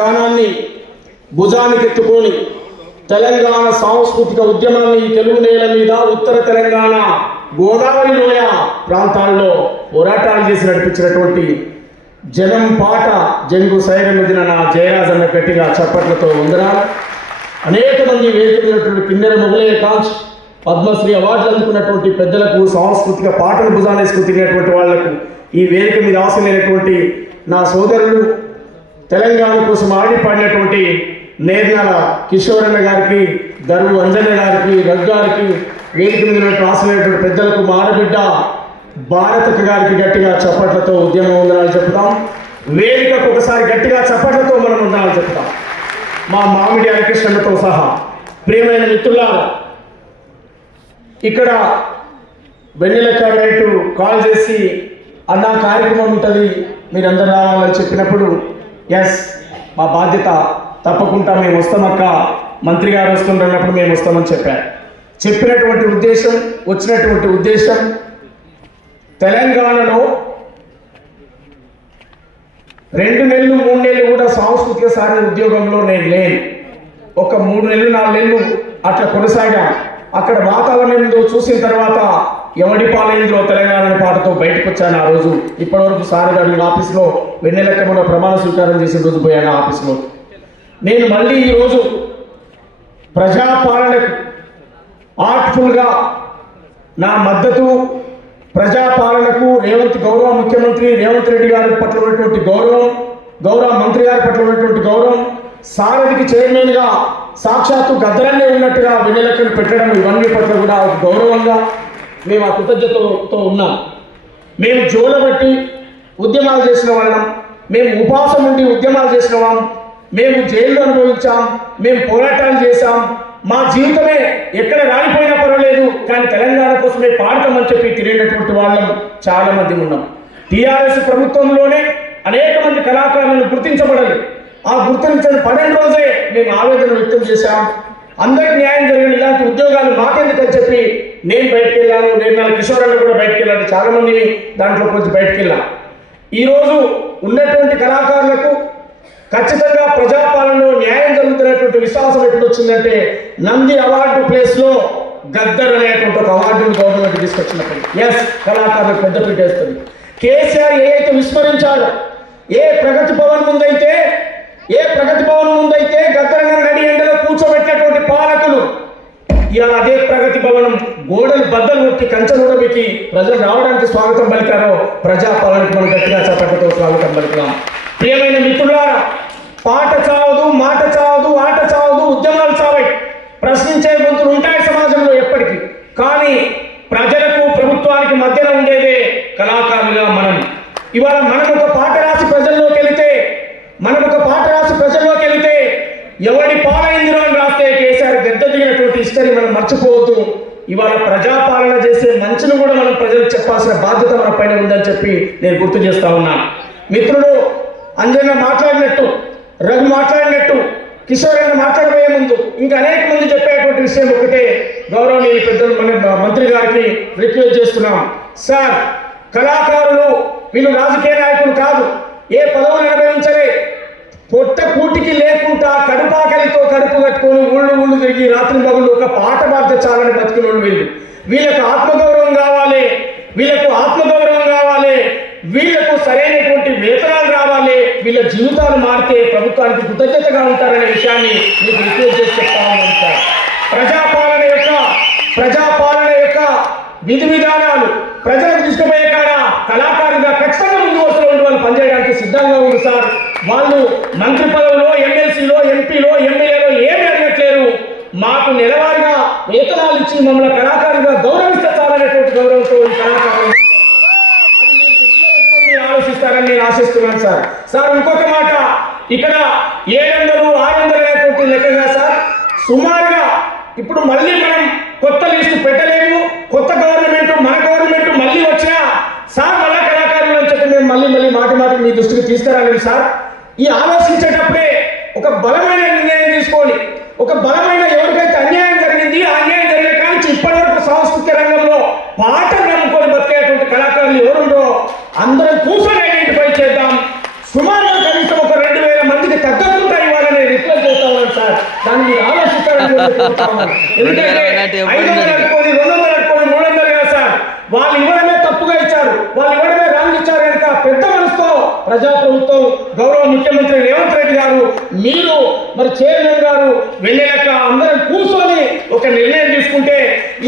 గానాన్ని భుజానికి ఎత్తుకొని తెలంగాణ సాంస్కృతిక ఉద్యమాన్ని తెలుగు నేల మీద ఉత్తర తెలంగాణ గోదావరి లోయ ప్రాంతాల్లో పోరాటాలు చేసి నడిపించినటువంటి జనం పాట జంగు సైరమిదిన నా జయరాజ్ అన్న గట్టిగా చప్పట్లతో వందనాలు. అనేక మంది వేదికైనటువంటి కిన్నెర మొగలయ్య కాంచ్ పద్మశ్రీ అవార్డులు అందుకున్నటువంటి పెద్దలకు సాంస్కృతిక పాటలు భుజానేసుకు తిరిగినటువంటి వాళ్లకు ఈ వేదిక మీద ఆశలైనటువంటి నా సోదరులు తెలంగాణ కోసం ఆడి పాడినటువంటి నేర్నాల కిషోరన్న గారికి, దరువు అంజన్న గారికి, రఘు గారికి, వేదిక మీద ఆశలైనటువంటి పెద్దలకు, మా ఆడబిడ్డ భారతక గారికి గట్టిగా చప్పట్లతో ఉద్యమ వందనాలు చెప్తాం. వేదికకు ఒకసారి గట్టిగా చప్పట్లతో మనం వందనాలు చెప్తాం. మా మామిడి హరికృష్ణతో సహా ప్రియమైన మిత్రులారా, ఇక్కడ వెన్నెలక్క నైట్ కాల్ చేసి అన్న కార్యక్రమం ఉంటుంది మీరందరూ రావాలని చెప్పినప్పుడు ఎస్ మా బాధ్యత తప్పకుండా మేము వస్తామక్క, మంత్రి గారు వస్తుండన్నప్పుడు మేము వస్తామని చెప్పారు. చెప్పినటువంటి ఉద్దేశం, వచ్చినటువంటి ఉద్దేశం తెలంగాణలో 2 నెలలు 3 నెలలు కూడా సాంస్కృతిక సారథి ఉద్యోగంలో నేను లేను. ఒక 3 నెలలు 4 నెలలు అట్లా కొనసాగా అక్కడ వాతావరణం చూసిన తర్వాత ఎవడి పాలైందో తెలంగాణ పాటతో బయటకు వచ్చాను. ఆ రోజు ఇప్పటివరకు సార్ గారి ఆఫీస్లో వెన్నెలక్క మన ప్రమాణ స్వీకారం చేసిన రోజు పోయాను ఆఫీస్లో. నేను మళ్ళీ ఈరోజు ప్రజాపాలనకు ఆర్ట్ఫుల్గా నా మద్దతు, ప్రజాపాలనకు గౌరవ ముఖ్యమంత్రి రేవంత్ రెడ్డి గారి పట్ల ఉన్నటువంటి గౌరవం, గౌరవ మంత్రి గారి పట్ల ఉన్నటువంటి గౌరవం, సారథికి చైర్మన్గా సాక్షాత్తు గద్దరన్నే ఉన్నట్టుగా వెన్నెలక్కను పెట్టడం, ఇవన్నీ పట్ల కూడా గౌరవంగా మేము ఆ కృతజ్ఞతతో ఉన్నాం. మేము జోలబట్టి ఉద్యమాలు చేసిన వాళ్ళం, మేము ఉపాసం ఉండి ఉద్యమాలు చేసిన వాళ్ళం, మేము జైల్లో అనుభవించాం, మేము పోరాటాలు చేశాం. మా జీవితమే ఎక్కడ రాలిపోయినా పర్వాలేదు కానీ తెలంగాణ కోసమే పాడతామని చెప్పి తిరిగినటువంటి వాళ్ళం చాలా మంది ఉన్నాం. టీఆర్ఎస్ ప్రభుత్వంలోనే అనేక మంది కళాకారులను గుర్తించబడలేదు. ఆ గుర్తించని 12 రోజే మేము ఆవేదన వ్యక్తం చేశాం. అందరికి న్యాయం జరిగిన ఇలాంటి ఉద్యోగాలు మాకెందుకని చెప్పి నేను బయటకు వెళ్ళాను, నేర్నాల కిషోరన్న కూడా బయటకు వెళ్ళాను, చాలా మందిని దాంట్లో కొంచెం బయటకు వెళ్ళాను. ఈరోజు ఉన్నటువంటి కళాకారులకు ఖచ్చితంగా ప్రజాపాలనలో న్యాయం జరుగుతున్నటువంటి విశ్వాసం ఎప్పుడు వచ్చిందంటే నంది అవార్డు ప్లేస్లో గద్దర్ అనేటువంటి ఒక అవార్డును గవర్నమెంట్ తీసుకొచ్చినప్పుడు ఎస్ కళాకారులకు పెద్దపీట వేస్తుంది. కేసీఆర్ ఏదైతే విస్మరించాడో, ఏ ప్రగతి భవన్ ముందైతే గద్దర్ నడి ఎండలో కూర్చోబెట్టినటువంటి పాలకులు ఇవాళ అదే ప్రగతి భవనం గోడలు బద్దలు కొట్టి కంచెలుడబెట్టి ప్రజలు రావడానికి స్వాగతం పలికారో ప్రజాపాలనకు మనం గట్టిగా చప్పట్లతో స్వాగతం పలుకుతాం. ప్రియమైన మిత్రులారా, పాట చావదు, మాట చావదు, ఆట చావదు, ఉద్యమాలు చావై, ప్రశ్నించే గొంతులు ఉంటాయి సమాజంలో ఎప్పటికీ. కానీ ప్రజలకు ప్రభుత్వానికి మధ్యన ఉండేదే కళాకారులుగా మనం. ఇవాళ మనం ఒక పాట రాసి ప్రజల్లోకి వెళితే ఎవడి పాలైందిరో అని రాస్తే కేసీఆర్ గద్ద దిగినటువంటి హిస్టరీ మనం మర్చిపోవద్దు. ఇవాళ ప్రజాపాలన చేసే మంచిని కూడా మనం ప్రజలకు చెప్పాల్సిన బాధ్యత మన పైన ఉందని చెప్పి నేను గుర్తు చేస్తా ఉన్నాను. మిత్రుడు అంజన్న మాట్లాడినట్టు, రఘు మాట్లాడినట్టు, కిషోర్ అన్న మాట్లాడబోయే ముందు ఇంకా అనేక మంది చెప్పేటువంటి విషయం ఒకటే, గౌరవనీయ పెద్దలు మన మంత్రి గారికి రిక్వెస్ట్ చేస్తున్నాం. సార్, కళాకారులు వీళ్ళు రాజకీయ నాయకులు కాదు, ఏ పదవులు అనుభవించలే, పొట్ట కూటికి లేకుండా కడుపాకలితో కడుపు కట్టుకొని ఊళ్ళు తిరిగి రాత్రి పగుళ్ళు ఒక పాట బాధ్యత చాలని బతికినోళ్ళు వీళ్ళకు ఆత్మగౌరవం కావాలి, వీళ్లకు సరైనటువంటి వేతనాలు రావాలి, వీళ్ళ జీవితాలు మారితే ప్రభుత్వానికి కృతజ్ఞతగా ఉంటారనే విషయాన్ని మీకు రిక్వెస్ట్ చేసి చెప్తామని సార్. ప్రజాపాలన యొక్క విధి విధానాలు ప్రజలకు తీసుకుపోయే కాడ కళాకారులుగా ఖచ్చితంగా ముందు వరుసలో ఉండి వాళ్ళు పనిచేయడానికి సిద్ధంగా ఉంది సార్. వాళ్ళు మంత్రి పదవులో, ఎమ్మెల్సీలో, ఎంపీలో, ఎమ్మెల్యేలో ఏమి అడగట్లేరు. మాకు నెలవారీగా వేతనాలు ఇచ్చి మమ్మల్ని కళాకారులుగా గౌరవిస్తే చాలనేటువంటి గౌరవంతో ఈ కళాకారులు ఆలోచిస్తారని నేను ఆశిస్తున్నాను సార్. సార్, ఇంకొక మాట, ఇక్కడ 700, 600 అనేటువంటి లెక్కగా సార్ సుమారుగా ఇప్పుడు మళ్ళీ మనం కొత్త లిస్టు పెట్టలేము. కొత్త గవర్నమెంట్, మన గవర్నమెంట్ మళ్ళీ వచ్చినా సార్ మళ్ళా కళాకారులు అని చెప్పి మేము మళ్ళీ మాటి మీ దృష్టికి తీసుకురాలేము సార్. ఈ ఆలోచించేటప్పుడే ఒక బలమైన నిర్ణయం తీసుకొని, ఒక బలమైన ఎవరికైతే అన్యాయం జరిగింది ఆ అన్యాయం జరిగే కానీ ఇప్పటివరకు సాంస్కృతిక రంగంలో పాట నమ్ముకొని బతికేటువంటి కళాకారులు ఎవరుండో అందరం కూర్చొని ఐడెంటిఫై చేద్దాం. సుమారుగా కనీసం ఒక 2000 మందికి తగ్గకుండా దాన్ని మీరు ఆలోచిస్తారని ఎందుకంటే 500 అనుకోని 200 అనుకోని 300 కాదు సార్. వాళ్ళు ఇవ్వడమే తప్పుగా ఇచ్చారు, వాళ్ళు ఇవ్వడమే రాంగ్ ఇచ్చారు కనుక పెద్ద మనసుతో ప్రజాప్రభుత్వం గౌరవ ముఖ్యమంత్రి రేవంత్ రెడ్డి గారు, మీరు మరి చైర్మన్ గారు వెళ్ళాక అందరం కూర్చొని ఒక నిర్ణయం తీసుకుంటే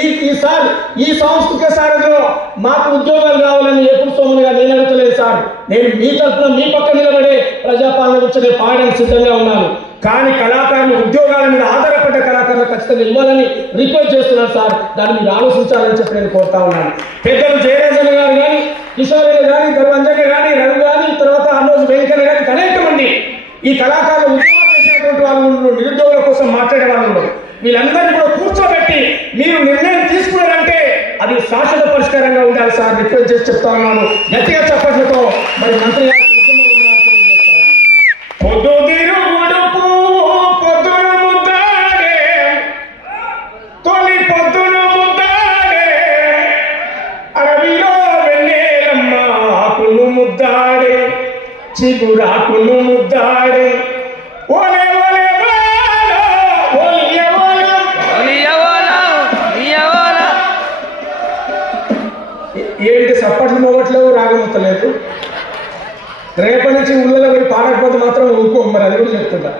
ఈసారి ఈ సాంస్కృతిక సారథిలో మాకు ఉద్యోగాలు కావాలని ఎప్పుడు సోమనిగా నేను అడుగుతలేదు సార్. నేను మీ తరఫున మీ పక్క నిలబడే ప్రజాపాలన గురించి నేను పాడడానికి సిద్ధంగా ఉన్నాను. కానీ కళాకారులు ఉద్యోగాల మీద ఆధారపడ్డ కళాకారులు ఖచ్చితంగా ఇవ్వాలని రిక్వెస్ట్ చేస్తున్నాను సార్. దాన్ని మీరు ఆలోచించాలని చెప్పి నేను కోరుతా ఉన్నాను. పెద్దలు జయరాజన్ గారు కానీ, కిషోర్ కానీ, గర్వంజన్ కానీ, రవి కానీ, తర్వాత అన్నోజు వెంకయ్య కానీ అనేక మంది ఈ కళాకారులు ఉద్యోగాలు చేసినటువంటి వాళ్ళు, నిరుద్యోగుల కోసం మాట్లాడే వాళ్ళు, వీళ్ళందరినీ కూడా కూర్చోబెట్టి మీరు నిర్ణయం తీసుకున్నారంటే అది శాశ్వత పరిష్కారంగా ఉండాలి సార్. రిక్వెస్ట్ చేసి చెప్తా ఉన్నాను గట్టిగా చప్పట్లతో. మరి మంత్రి గారు చిగురాకును ముద్దాడే ఓలే ఓలే ఏంటి సప్పట్లు మొగట్లేవు, రాగమొత్తలేదు. రేపటి నుంచి ఊళ్ళలో పోయి పాడకపోతే మాత్రం ఊకో, మరి అది కూడా చెప్తుంటా.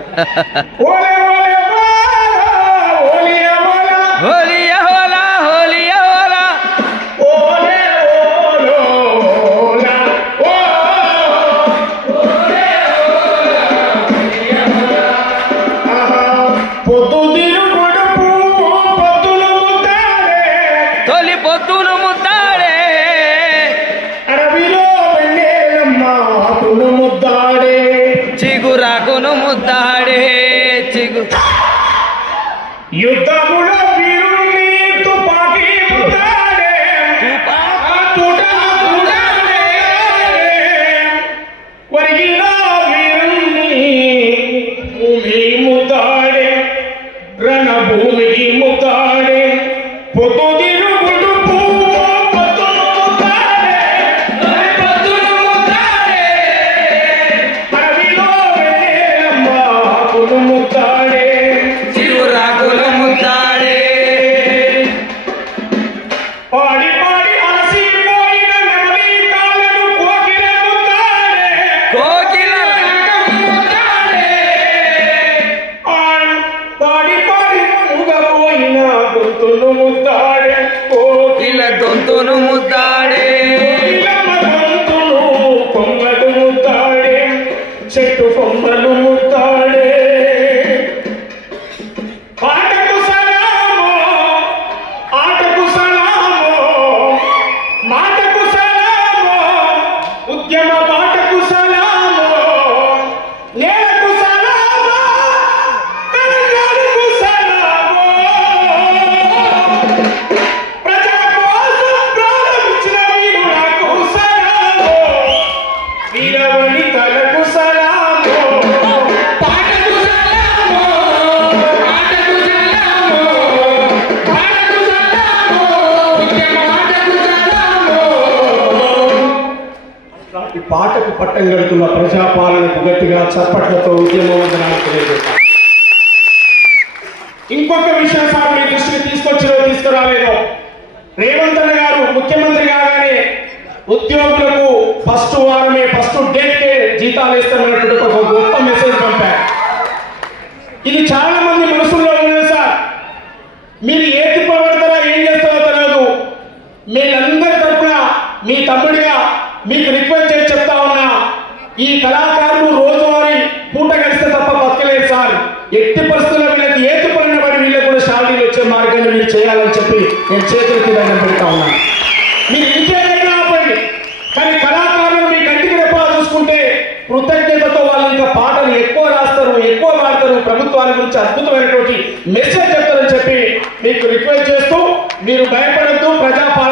ఓలే ఓలే యుద్ధములో వీరుని తుపాకీ ముద్దాడే వరిగిన వీరుని భూమి ముద్దాడే రణభూమికి ముద్దాడే పొద్దుదిరు గుడుపు పొద్దును ముద్దాడే అడవిలో వెళ్ళేరమ్మ ఆకులు ముద్దాడే పాడి పాడి అలసిపోయిన నెమలి కాళ్ళను కోకిల ముద్దాడే పాడి పాడి మూగపోయిన గొంతును ముద్దాడే కోకిల గొంతును ముద్దాడే గొంతును కొమ్మలు ముద్దాడే చెట్టు కొమ్మలు ముద్దాడే ఉద్యమ బాటకు సలామో నేలకు సలామో తెలంగాణకు సలామో ప్రజల కోసం ప్రారంభించిన వీరులకు సలామో వీరవని తలకు సలామో పాటకు సలామో ఆటకు సలామో పాటకు సలామో ఉద్యమ బాటకు సలామో. ఈ పాటకు పట్టం కడుతున్న ప్రజాపాలనకు గట్టిగా చప్పట్లతో ఉద్యమవందనాలు తెలియజేస్తారు. ఇంకొక విషయం సార్ మీ దృష్టికి తీసుకురాలేదో, రేవంత్ అన్న గారు ముఖ్యమంత్రి కాగానే ఉద్యోగులకు ఫస్ట్ వారమే ఫస్ట్ డేట్కే జీతాలు ఇస్తామన్నటువంటి ఒక గొప్ప మెసేజ్ పంపారు. ఇది చాలా మంది మనసుల్లో ఉంది సార్. మీరు ఏ తిప్పబడతారో ఏం చేస్తారో తెలియదు. మీరందరి తరఫున మీ తమ్ముడిగా మీకు రిక్వెస్ట్ చేసి చెప్తా ఉన్నా, ఈ కళాకారులు రోజువారీ పూట కలిస్తే తప్ప బతకలేదు సార్. ఎట్టి పరిస్థితుల్లో వీళ్ళకి ఏ తిప్పలిన పడి వీళ్ళకి కూడా శాలరీలు వచ్చే మార్గాన్ని మీరు చేయాలని చెప్పి నేను చేతులకి దండం పెడతా ఉన్నాను. మీరు ఇంకేదైనా ఆపండి, కానీ కళాకారులు మీ కంటికి రెప్పగా చూసుకుంటే కృతజ్ఞతతో వాళ్ళు ఇంకా పాటలు ఎక్కువ రాస్తారు, ఎక్కువ వాడతారు, ప్రభుత్వాల గురించి అద్భుతమైనటువంటి మెసేజ్ చెప్తారని చెప్పి మీకు రిక్వెస్ట్ చేస్తూ, మీరు భయపడద్దు. ప్రజాపాలన